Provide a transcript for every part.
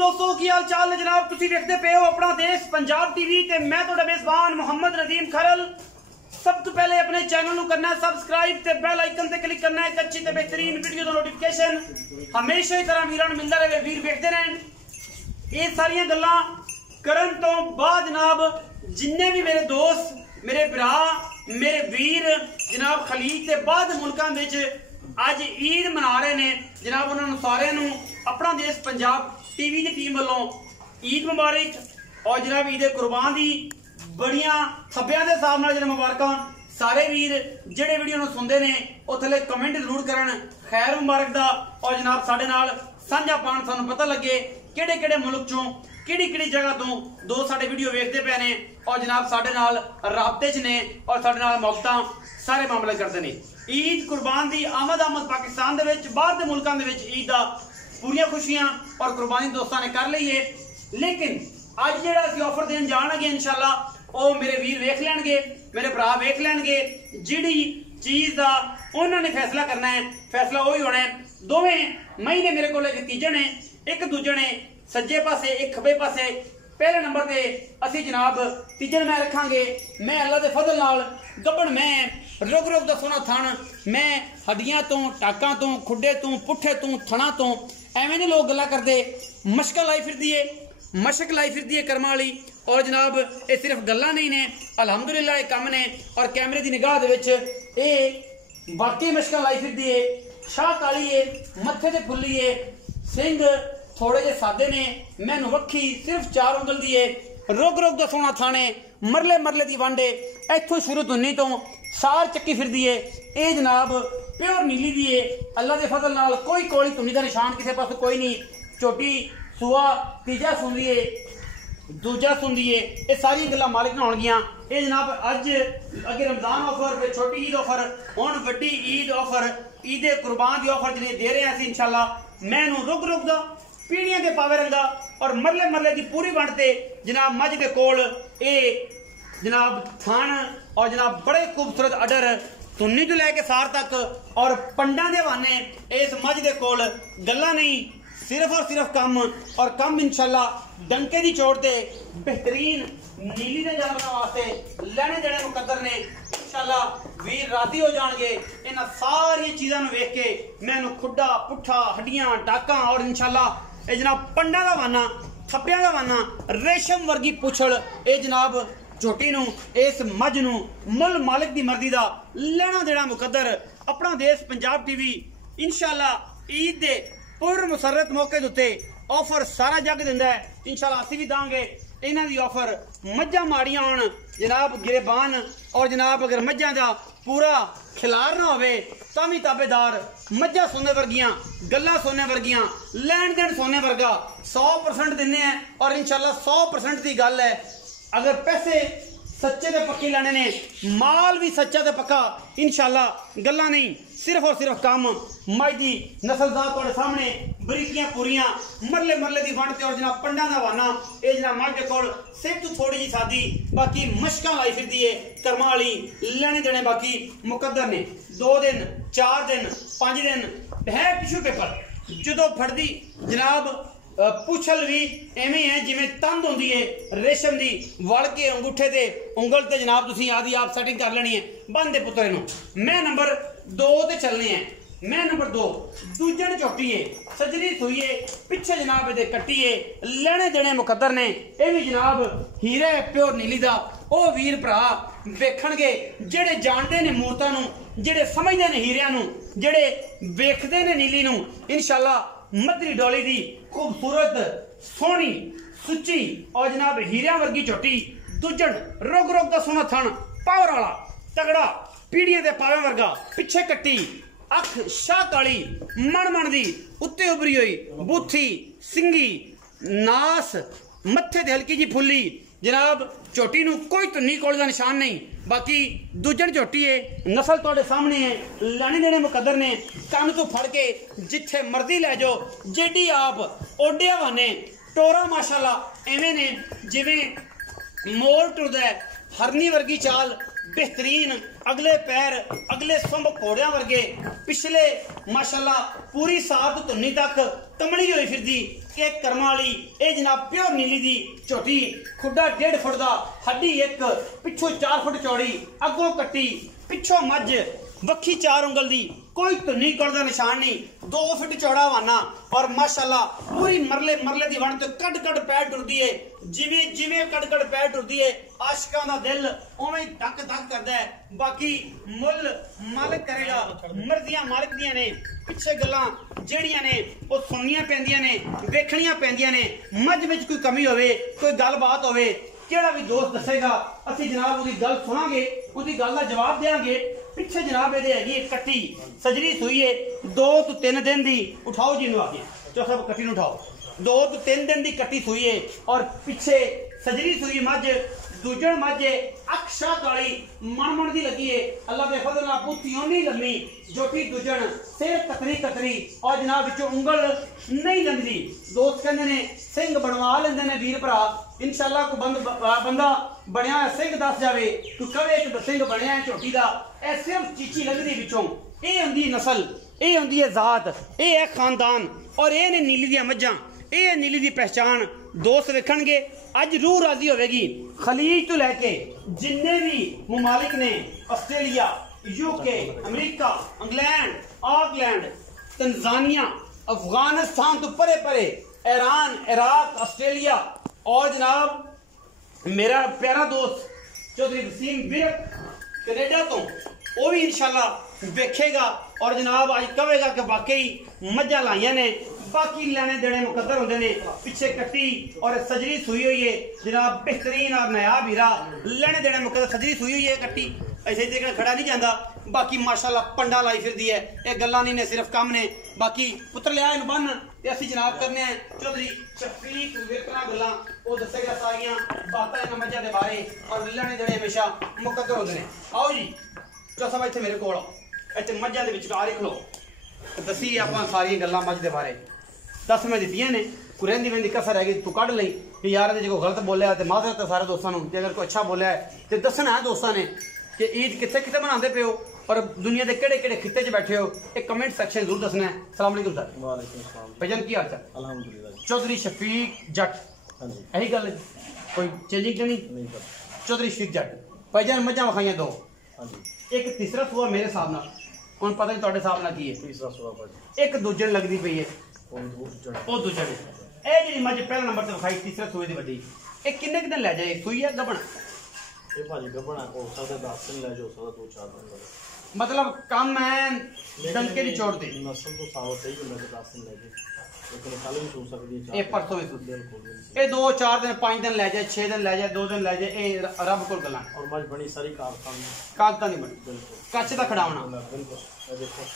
दोस्तों की हाल चाल है जनाब। तुसी देखते पे हो अपना देश पंजाब टीवी ते मैं तुहाडा मेजबान मोहम्मद नदीम खरल। सब तो पहले अपने चैनल को करना है सबसक्राइब ते बेल आइकन ते क्लिक करना है। अच्छी ते बेहतरीन वीडियो का नोटिफिकेशन हमेशा ही तरह वीरां मिलता रहे, वीर देखते रहें। ये सारियां गल्लां करन तो बाद जनाब जिन्ने भी मेरे दोस्त, मेरे भरा, मेरे वीर जनाब खलीज के बाद मुल्कां विच अज ईद मना रहे ने जनाब, उन्होंने सारे अपना देश पंजाब टीवी की टीम वालों ईद मुबारक और जनाब ईद कुर्बान की बड़िया खब्बियां के हिसाब नाल मुबारक। सारे वीर जेडे वीडियो सुनते हैं वो थले कमेंट जरूर करन खैर मुबारक दा और जनाब साडे नाल साझा पान, सानू पता लगे केड़े केड़े मुल्क चों किहड़ी किहड़ी जगह तो दो साडे वीडियो वेखते पे ने और जनाब साडे नाल राबते च ने और साडे नाल मुफ्तां सारे मामले करते हैं। ईद कुर्बान की आमद पाकिस्तान दे विच बाहर दे मुल्कां दे विच ईद दा पूरियां खुशियां और कुर्बानी दोस्तों ने कर ली है, लेकिन अज जेड़ा असीं ऑफर देन जाण लगे इंशाअल्लाह वो मेरे वीर वेख लैणगे, मेरे भरा वेख लैणगे। जिहड़ी चीज का उन्होंने फैसला करना है फैसला वही होना है। दोवें महीने मेरे को तीजे ने, एक दूजे ने सज्जे पासे एक खब्बे पासे। पहले नंबर पे असी जनाब तीजे मैं रखांगे। मैं अल्लाह के फजल नाल गब्बड़ मैं रुग रुग दा सोना थण, मैं हड्डियां तो टाकां तो खुड्डे तो पुट्ठे तो थणा तो एवें नहीं लोग गल्लां करदे। मशक लाई फिरदी है, मशक लाई फिरदी है कर्मां वाली। और जनाब ये सिर्फ गल्लां नहीं ने, अलहमदुलिल्लाह ये कम ने और कैमरे की निगाह दे विच ये वाकई मशक लाई फिरदी है। शाह काली है, मत्थे ते फुल्ली है, सिंह थोड़े जे सादे ने, मैनू वक्खी सिर्फ 4 उंगल दी है, रुग रुग दा सोना थाने, मरले मरले दी वांडे इत्थों शुरू तुन्नी तो सार चक्की फिरदी है। ये जनाब प्योर नीली दी है। अल्लाह के फजल नाल कोई कोई तुन्नी का निशान किसी पास कोई नहीं। छोटी सुआ तीजा सुनदी है, दूजा सुनदी है, ये सारी गल्लां मालिक ने होणगियां। ये जनाब अज अगे रमजान ऑफर, फिर छोटी ईद ऑफर, हुण वड्डी ईद ऑफर, ईद कुर्बान की ऑफर जिन्हें दे रहे हैं इंशाअल्लाह। मैनू रुग रुग दा पीढ़ियां के पावे रंगा और मरले मरले की पूरी बनते जनाब मझ के कोल ए जनाब थान और जनाब बड़े खूबसूरत अडर तुन्नी तो लैके सार तक और पंडा दे वाने इस मझ के कोल गल्ला नहीं, सिर्फ और सिर्फ कम और कम इंशाअल्लाह डंके की चोट से बेहतरीन नीली ने जानवर वास्ते लेने देने मुकद्दर ने इंशाअल्लाह। वीर राती हो जाएंगे इन्हां सारी चीज़ों वेख के मैनू खुड्डा पुट्ठा हड्डियां टाकां और इंशाअल्लाह ये जनाब पंडा का वाना, थप्पिया का वाना, रेशम वर्गी पुछड़ ये जनाब झोटी नू इस मझ नू मुल मालिक की मर्जी का लेना देना मुकद्दर। अपना देश पंजाब टीवी इंशाअल्लाह ईद दे पूर्व मुसरत मौके उत्ते ऑफर सारा जग दिंदा है। इंशाअल्लाह असीं भी दांगे इन्हां दी ऑफर। मझां माड़ियां होण जनाब गिरेबान और जनाब अगर मझां दा पूरा खिलार ना होवे तां भी ताबेदार। मझां सोने वर्गियां, गल्लां सोने वर्गियां, लैन देन सोने वर्गा 100% दिन्ने हैं और इंशाअल्लाह 100% की गल है। अगर पैसे सच्चे ते पक्के लेने ने, माल भी सच्चा ते पक्का इंशाअल्लाह, गल्लां नहीं सिर्फ और सिर्फ काम। मझ दी नस्लजात तुहाडे सामने बरीकियां पूरियां मरले मरले की वंड और जनाब पंडा का वाना। ये जनाब मझ के कोल सिर्फ तो थोड़ी जी सादी, बाकी मशकां लाई फिरदी है कर्मां वाली, लेने देने बाकी मुकद्दर ने। 2 दिन 4 दिन 5 दिन है टिश्यू पेपर जो फटदी जनाब पुछल भी एवें है जिमें तंद होंदी है रेशम दी, वल के अंगूठे ते उंगल ते जनाब तुसीं आदि आप सेटिंग कर लेनी है। बंदे पुत्रे नू मैं नंबर 2 ते चलने हैं। मैं नंबर 2 दूजन चोटी है, सजरी सुई है, पिछे जनाब दे कट्टी है, लेने देने मुकद्दर ने। यह भी जनाब हीरे प्योर नीली दा ओ वीर भरा वेखणगे जेड़े जानते ने मूरतां नू, जेड़े समझते ने हीरियां नू, जेड़े वेखदे ने नीली नू। इंशाअल्लाह मदरी डोली दी खूबसूरत सोहनी सुच्ची और जनाब हीरिया वर्गी चोटी, दुजन रुग रुग दा सोना थन, पावर वाला तगड़ा, पीढ़ियां दे पावे वर्गा, पिछे कट्टी, अख शाह काली मन मन दी, उत्ते उभरी हुई बूथी सिंगी, नास मत्थे ते हल्की जी फुल्ली। जनाब झोटी नू कोई तुन्नी कोल दा निशान नहीं, बाकी दूजन झोटी है, नस्ल तुहाडे सामने है, लेने देने मुकद्दर ने। कन तो फड़ के जिथे मर्जी लै जाओ, जेडी आप ओडे हवाने टोरा माशाअल्लाह एवें ने जिवें मोर टुरदा है, हरनी वर्गी चाल, बेहतरीन अगले पैर अगले सुंब घोड़ियां वर्गे पिछले माशाल्लाह पूरी सात धुन्नी तक तमड़ी हुई फिरदी एक कर्मा वाली ये जनाब प्योर नीली दी झोटी खुड्डा 1.5 फुट दा हड्डी एक पिछों 4 फुट चौड़ी अगों कट्टी पिछों मझ वक्खी 4 उंगल दी कोई धुन्नी कोड़ दा निशान नहीं 2 फुट चौड़ा वाना और माशाल्लाह पूरी मरले मरले दी वण ते कट कट पैर टुरदी है जिवें जिवें कट कट पैर टुरदी है आशिकां दा दिल उवें धक धक करदा है बाकी मुल मालिक करेगा मर्जियां मालिक दियां ने पिछे गल्लां जेड़ियां ने वो सुननियां पैंदियां ने वेखणियां पैंदियां ने मझ विच कोई कमी होवे कोई गलबात होवे केड़ा भी दोस्त दसेगा असीं जनाब उहदी गल सुनांगे उहदी गल दा जवाब देंगे पिछे जनाब ये हैगी कट्टी सजरी सूई है 2 तो 3 दिन दी उठाओ जी आके चौथा कट्टी उठाओ 2 तो 3 दिन दी कट्टी सूई है और पिछे सजरी सूई मझ दूजण मझ अक्षा काली मन मन दी लगी है अल्लाह के फजल नाल पुत्ती ओनी लम्मी जोटी दूजण सिर कतरी कतरी और जनाब विचों उंगल नहीं लंघदी दोस्त कहंदे ने सिंह बनवा लेंदे ने वीर भरा इंशाअल्लाह को बंदा बनया सिंह दस जावे तू कवे कि सिंह बनया है झोटी दा ए सिर्फ चीची लगदी विचों ए हुंदी नस्ल ए हुंदी है जात ए है खानदान और ए ने नीली दी मज्जां ए है नीली दी पहचान दोस्त वेखणगे अज रूह राजी होगी खलीज तो लैके जिन्ने भी मुमालिक ने Australia UK America England Auckland Tanzania Afghanistan तो परे परे ईरान इराक ऑस्ट्रेलिया और जनाब मेरा प्यारा दोस्त चौधरी वसीम विरक कनेडा तो वो भी इंशाल्लाह वेखेगा और जनाब आज कहेगा कि वाकई मज्जा लाइया ने बाकी लेने देने मुकद्दर होंगे ने पिछे कट्टी और सजरी सुई हुई है जनाब बेहतरीन और नायाब हीरा लेने देने मुकद्दर सजरी सुई हुई है कट्टी ऐसे ही देखना खड़ा नहीं जाता बाकी माशाल्लाह पंडा लाई फिरदी है ये गल्लां नहीं ने सिर्फ काम ने बाकी पुत्र लिया इन बन ते असीं जनाब करने हैं चौधरी शफीक विरकना गल्लां वो दसेगा सारियां बातां इन मज्जां दे बारे और लेने देने हमेशा मुकद्दर होंदे ने आओ जी जो सब इत्थे मेरे कोल इत्थे मज्जां दे विचकार ही खलो दसी आपां सारियां गल्लां मज्ज दे बारे 10 में दित्तियां ने कोई रहिंदी वेंदी कसर हैगी तू कढ लई कि यार जे कोई गलत बोलिया ते माजरत सारे दोस्तां नूं ते अगर कोई अच्छा बोलिया ते दसना है दोस्तां ने कि ईद कित्थे कित्थे मनांदे पे हो और दुनिया के केड़े केड़े खित्ते च बैठे हो एक कमेंट सेक्शन जरूर दसना है। अस्सलाम वालेकुम सर। वालेकुम अस्सलाम भाईजान की हाल चाल? अल्हम्दुलिल्लाह। चौधरी शफीक जट, हां जी यही गल कोई चेंजिंग तो नहीं? चौधरी शफीक जट भाईजान मझां वखाइयां 2, हां जी एक तीसरा सूआ मेरे हिसाब नाल हुण पता नहीं तुहाडे हिसाब नाल की है, तीसरा सूआ भाजी एक दूजन लगदी पई है वो दूजन ए जी मझ पहला नंबर ते वखाई तीसरा सूए दी वड्डी ए किन्ने दिन ले जाए सुई है गबन ये भाजी गबना हो सकदा 10 दिन ले जाओ सकदा 2-4 दिन ले मतलब कम है डंके नहीं छोड़ दे नस्ल तो सावत है मैं 10 दिन ले जाए लेकिन कल भी सो सकदी है ए परसों भी सुन बिल्कुल ए 2-4 दिन 5 दिन ले जाए 6 दिन ले जाए 2 दिन ले जाए ए रब कोल गल्लां और मज बड़ी सारी कारखान कागज़ां नहीं बनी बिल्कुल कच्च दा खड़ावना बिल्कुल ये देखो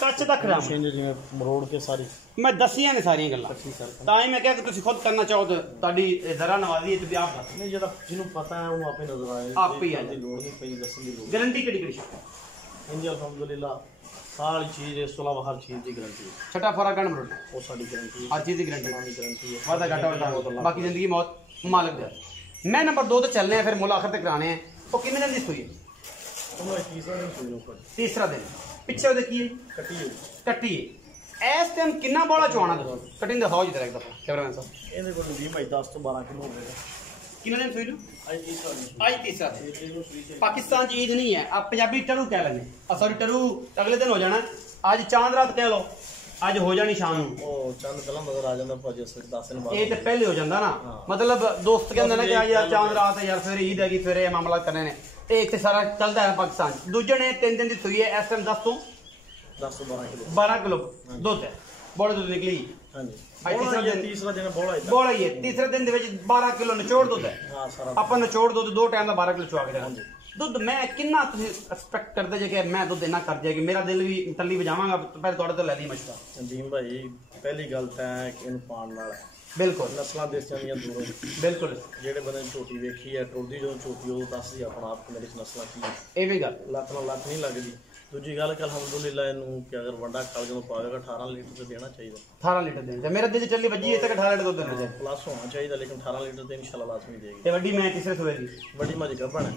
कच्च दा खड़ावना चेंज जिवें मरोड़ के सारी मैं दसियां ने सारियां गल्लां अच्छी सर ਤਾਂ ਹੀ ਮੈਂ ਕਿਹਾ ਕਿ ਤੁਸੀਂ ਖੁਦ ਕਰਨਾ ਚਾਹੋ ਤਾਂ ਤੁਹਾਡੀ ਜ਼ਰਾ ਨਵਾਜ਼ੀ ਹੈ ਤੁਸੀਂ ਆਪ ਦੱਸ नहीं जरा जिन्हों पता है वो आपे नजर आए आप ही आ जाए। लोड़ नहीं पई दसन दी लोड़ ਗਾਰੰਟੀ ਕਿਹੜੀ ਕਿਹੜੀ हाँ जी अल्हम्दुलिल्लाह सारी चीज इस तो इलावा हर चीज की गारंटी है ਛਟਾ ਫੋਰਾ ਗਣ ਮਰੋੜ वो साडी गारंटी है ਹਰ ਚੀਜ਼ ਦੀ ਗਾਰੰਟੀ हमारी गारंटी है ਵਾਦਾ ਘਾਟਾ ਵਾਦਾ ਬਾਕੀ ਜ਼ਿੰਦਗੀ ਮੌਤ ਮਾਲਕ ਦਾ ਮੈਂ ਨੰਬਰ 2 ਤੇ ਚੱਲਨੇ ਆ ਫਿਰ ਮੁੱਲ ਆਖਰ ਤੇ ਕਰਾਣੇ ਆ ਉਹ ਕਿੰਨੇ ਦਿਨ ਦੀ ਸੂਈ ਹੈ? वो तीसरा दिन सुई ऊपर ਤੀਸਰਾ ਦਿਨ ਪਿੱਛੇ ਉਹਦੇ ਕੀ ਹੈ? कटी है ਕੱਟੀ ਹੈ ਇਸ ਟਾਈਮ ਕਿੰਨਾ ਬੋਲਾ ਚਵਾਣਾ ਕਟਿੰਗ ਦਿਖਾਓ ਜੀ ਤੇਰਾ ਇੱਕ ਦਫਾ ਕੈਮਰਾਮੈਨ ਸਾਹਿਬ ਇਹਦੇ ਕੋਲ 20 ਬਾਈ 10 ਤੋਂ 12 ਕਿਲੋ ਹੋ ਗਏ ਕਿੰਨੇ ਦਿਨ ਸੂਈ ਨੂੰ? ਅੱਜ ਤੀਸਰਾ ਦਿਨ ਅੱਜ ਤੀਸਰਾ ਦਿਨ ਇਹਨੂੰ ਸੂਈ ਤੇ पाकिस्तान च ईद नहीं है आप पंजाबी टरू कह लेंगे सॉरी टरू अगले दिन हो जाना आज चांद रात कह लो आज हो जानी शाम ਨੂੰ ਉਹ ਚੰਦ ਕਲਮ ਨਜ਼ਰ ਆ ਜਾਂਦਾ ਭਾਜੀ ਅਸਲ 10 ਦਿਨ ਬਾਅਦ ਇਹ ਤੇ ਪਹਿਲੇ ਹੋ ਜਾਂਦਾ ਨਾ ਮਤਲਬ ਦੋਸਤ ਕਹਿੰਦੇ ਨੇ ਕਿ ਯਾਰ ਚਾਂਦ ਰਾਤ ਹੈ ਯਾਰ ਫਿਰ ਈਦ ਹੈਗੀ ਫਿਰ ਇਹ ਮਾਮਲਾ ਕਰਨੇ ਨੇ ਇਹ ਇੱਥੇ ਸਾਰਾ ਚੱਲਦਾ ਹੈ ਪਾਕਿਸਤਾਨ ਦੂਜੇ ਨੇ 3 ਦਿਨ ਦੀ ਸੂਈ ਹੈ ਇਸ ਟਾਈਮ 10 ਤੋਂ 10 ਤੋਂ 12 ਕਿਲੋ 12 ਕਿਲੋ ਦੁੱਧ ਹੈ ਬੋੜੇ ਦੁੱਧ ਨਿਕਲੀ ਹਾਂਜੀ ਅੱਜ ਤੀਸਰਾ ਦਿਨ ਬੋਲਾ ਹੈ ਬੋੜਾ ਹੀ ਹੈ ਤੀਸਰੇ ਦਿਨ ਦੇ ਵਿੱਚ 12 ਕਿਲੋ ਨਿਚੋੜ ਦੁੱਧ ਹੈ ਹਾਂ ਸਾਰਾ ਆਪਾਂ ਨਿਚੋੜ ਦੁੱਧ 2 ਟਾਈਮ ਦਾ 12 ਕਿਲੋ ਚਵਾ ਕੇ ਦੇਣਾ ਦੁੱਧ ਮੈਂ ਕਿੰਨਾ ਤੁਸੀਂ ਐਕਸਪੈਕਟ ਕਰਦੇ ਜੇ ਕਿ ਮੈਂ ਦੁੱਧ ਇੰਨਾ ਕਰ ਜਾਏਗੀ ਮੇਰਾ ਦਿਲ ਵੀ ਤੱਲੀ ਵਜਾਵਾਂਗਾ ਪਹਿਲੇ ਤੁਹਾਡੇ ਤੋਂ ਲੈ ਲਈ ਮਸ਼ਵਰਾ ਸੰਦੀਪ ਭਾਈ ਪਹਿਲੀ ਗੱਲ ਤਾਂ ਹੈ ਕਿ ਇਹਨੂੰ ਪਾਣ ਨਾਲ ਬਿਲਕੁਲ ਨਸਲਾਂ ਦੇਸਾਂ ਦੀਆਂ ਦੂਰੋਂ ਬਿਲਕੁਲ ਜਿਹੜੇ ਬੰਦੇ ਨੇ ਝੋਟੀ ਵੇਖੀ ਹੈ ਟੁਰਦੀ ਜਦੋਂ ਝੋਟੀ ਉਹ ਦੱਸਦੀ ਆਪਣਾ ਆਪ ਮੇਰੇ ਨਸਲਾਂ ਕੀ ਹੈ ਇਹ ਵੀ ਗੱਲ ਲੱਤ ਨਾਲ ਲੱਤ ਨਹੀਂ ਲੱਗਦੀ ਦੂਜੀ ਗੱਲ ਕਿ ਅਲਹਮਦੁਲਿਲਾ ਇਹਨੂੰ ਕਿ ਅਗਰ ਵੱਡਾ ਖਲ ਜਦੋਂ ਪਾਵੇਗਾ 18 ਲੀਟਰ ਤੇ ਦੇਣਾ ਚਾਹੀਦਾ 18 ਲੀਟਰ ਦੇਣ ਤੇ ਮੇਰੇ ਦਿਲ ਚ ਚੱਲੀ ਵੱਜੀ ਇੱਥੇ 18 ਲੀਟਰ ਦੁੱਧ ਦੇਣਾ ਚਾਹੀਦਾ ਪਲੱਸ ਹੋਣਾ ਚਾਹੀਦਾ ਲੇਕਿਨ 18 ਲੀਟਰ ਤੇ ਇਨਸ਼ਾਅੱਲਾ ਲਾਜ਼ਮੀ ਦੇਗੀ ਤੇ ਵੱਡੀ ਮੈਂ ਤੀਸਰੇ ਸੂਏ ਦੀ ਵੱਡੀ ਮੱਝ ਗੱਭਣ ਹੈ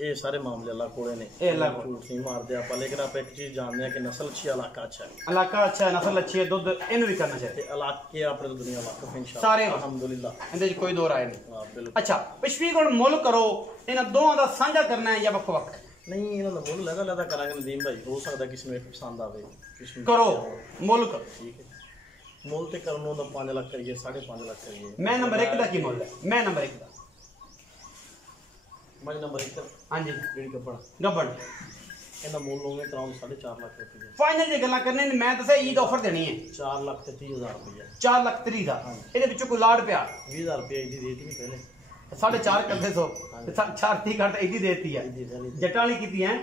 ये सारे मामले अल्लाह कोले ने, ये अल्लाह कोल। झूठ नहीं मारते आप, लेकिन आप एक चीज जानते हैं कि नस्ल अच्छी है, इलाका अच्छा है, इलाका अच्छा है, नस्ल अच्छी है, दुध इन्हें भी करना चाहिए, ते इलाके अपने तो दुनिया वाकफ है इंशाअल्लाह सारे अल्हम्दुलिल्लाह। इहदे कोई दो राय नहीं। हाँ बिल्कुल। अच्छा पिछवी कोल मुल करो, इन्हां दोवां दा साझा करना है या वक् वक् नहीं इन्हों का मुल लगा लगा करांगे नदीम भाई, हो सकता किसी में पसंद आवे, किसी करो मुल करो। ठीक है मुल ते करनो तो 5 लाख करिए, 5.5 लाख करिए। मैं नंबर 1 दा की मुल है, मैं नंबर 1 दा मैं नंबर 1 हाँ जी ਜਿਹੜੀ ਕੱਪੜਾ गब्बड़ ਇਹਦਾ ਮੁੱਲ ਹੋਵੇ ਕਰਾਉਂ 4.5 ਲੱਖ ਰੁਪਏ, फाइनल जे गल्लां करने ने मैं दसा ईद ऑफर देनी है 4,30,000 रुपया, 4,30,000 ਦਾ ਇਹਦੇ ਵਿੱਚੋਂ ਕੋਈ ਲਾੜ ਪਿਆ 20,000 रुपये ਇਹਦੀ ਦੇਤੀ ਨਹੀਂ ਪਹਿਲੇ 4.5 ਕਰਦੇ ਸੋ 4.30 ਘੱਟ ਇਹਦੀ ਦੇਤੀ ਹੈ ਜੱਟਾਂ ਵਾਲੀ ਕੀਤੀ ਹੈ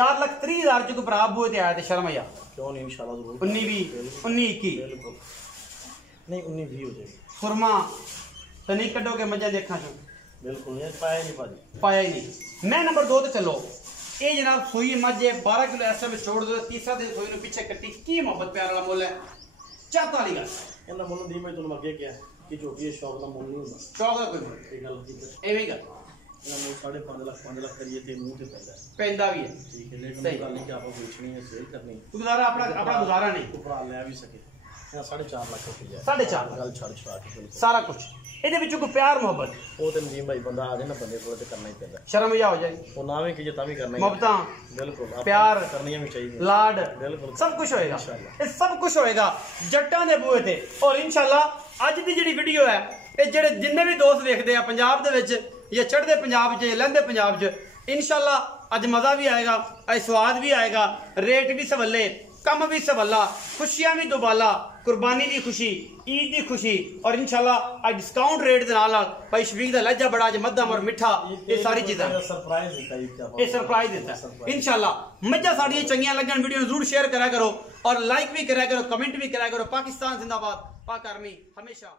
4,30,000 ਚ ਕੋਈ ਭਰਾ ਬੂਏ ਤੇ ਆਇਆ ਤੇ ਸ਼ਰਮ ਆਇਆ क्यों नहीं इंशाल्लाह जरूर 19 20 19 21 बिल्कुल नहीं 19 20 हो जाएगी खुरमा तो नहीं कटोगे मजा देखा चो बिल्कुल ये पाया नहीं भाजी पाया ही नहीं। मैं नंबर 2 ते चलो ये जनाब सोई मजे 12 किलो ऐसा में छोड़ दो, तीसरा दिन सोई ने पीछे कट्टी की मोहब्बत प्यार वाला मुल है चाहता वाली गल इन्ना मुल दी मैं तुम अगे क्या कि छोटी शौक का मुल नहीं होता, शौक का कोई ये गल की एवें गल इन्ना मुल 5.5 लाख करिए ते मुंह ते पैंदा पैंदा भी है ठीक है, लेकिन सही। गल नहीं कि आप बेचनी है सेल करनी गुजारा अपना अपना गुजारा नहीं उपरा ले भी सके 4.5 लाख रुपया 4.5 गल छड़ छड़ा के बिल्कुल सारा कुछ ਇਹਦੇ ਵਿੱਚੋਂ ਕੋਈ ਪਿਆਰ ਮੁਹੱਬਤ ਉਹ ਤੇ ਨਦੀਮ ਭਾਈ ਬੰਦਾ ਆ ਜਾਏ ਨਾ ਬੰਦੇ ਕੋਲ ਤੇ ਕਰਨਾ ਹੀ ਪੈਂਦਾ, ਸ਼ਰਮ ਜਾ ਹੋ ਜਾਏ ਉਹ ਨਾ ਵੀ ਕਿ ਤਾਂ ਵੀ ਕਰਨਾ ਹੀ ਮੁਹੱਬਤਾਂ ਬਿल्कुल आप प्यार करनियां भी चाहिए लाड बिल्कुल सब कुछ होएगा, इंशाअल्लाह। ये सब कुछ होएगा जट्टां दे बूहे ते। और इंशाअल्लाह ਅੱਜ ਦੀ ਜਿਹੜੀ ਵੀਡੀਓ ਹੈ ਇਹ ਜਿਹੜੇ ਜਿੰਨੇ ਵੀ ਦੋਸਤ ਵੇਖਦੇ ਆ ਪੰਜਾਬ ਦੇ ਵਿੱਚ ਜਾਂ ਚੜ੍ਹਦੇ ਪੰਜਾਬ 'ਚ ਲਹਿੰਦੇ ਪੰਜਾਬ 'ਚ इंशाअल्लाह ਅੱਜ ਮਜ਼ਾ ਵੀ ਆਏਗਾ, ਅੱਜ ਸਵਾਦ ਵੀ ਆਏਗਾ, ਰੇਟ ਵੀ ਸਵੱਲੇ, ਕੰਮ ਵੀ ਸਵੱਲਾ, ਖੁਸ਼ੀਆਂ ਵੀ ਦੁਬਾਲਾ, ਕੁਰਬਾਨੀ ਦੀ ਖੁਸ਼ੀ, ईद की खुशी और इंशाल्लाह आज डिस्काउंट रेट के नाल भाई शफीक दा लहजा बड़ा अज मध्यम और मिठा ये सारी चीज़ां सरप्राइज देता है क्या ये सरप्राइज देता है इंशाल्लाह। मज्जा साड़ी चंगियां लगन वीडियो जरूर शेयर करा करो और लाइक भी करा करो, कमेंट भी करा करो। पाकिस्तान जिंदाबाद, पाक आर्मी हमेशा।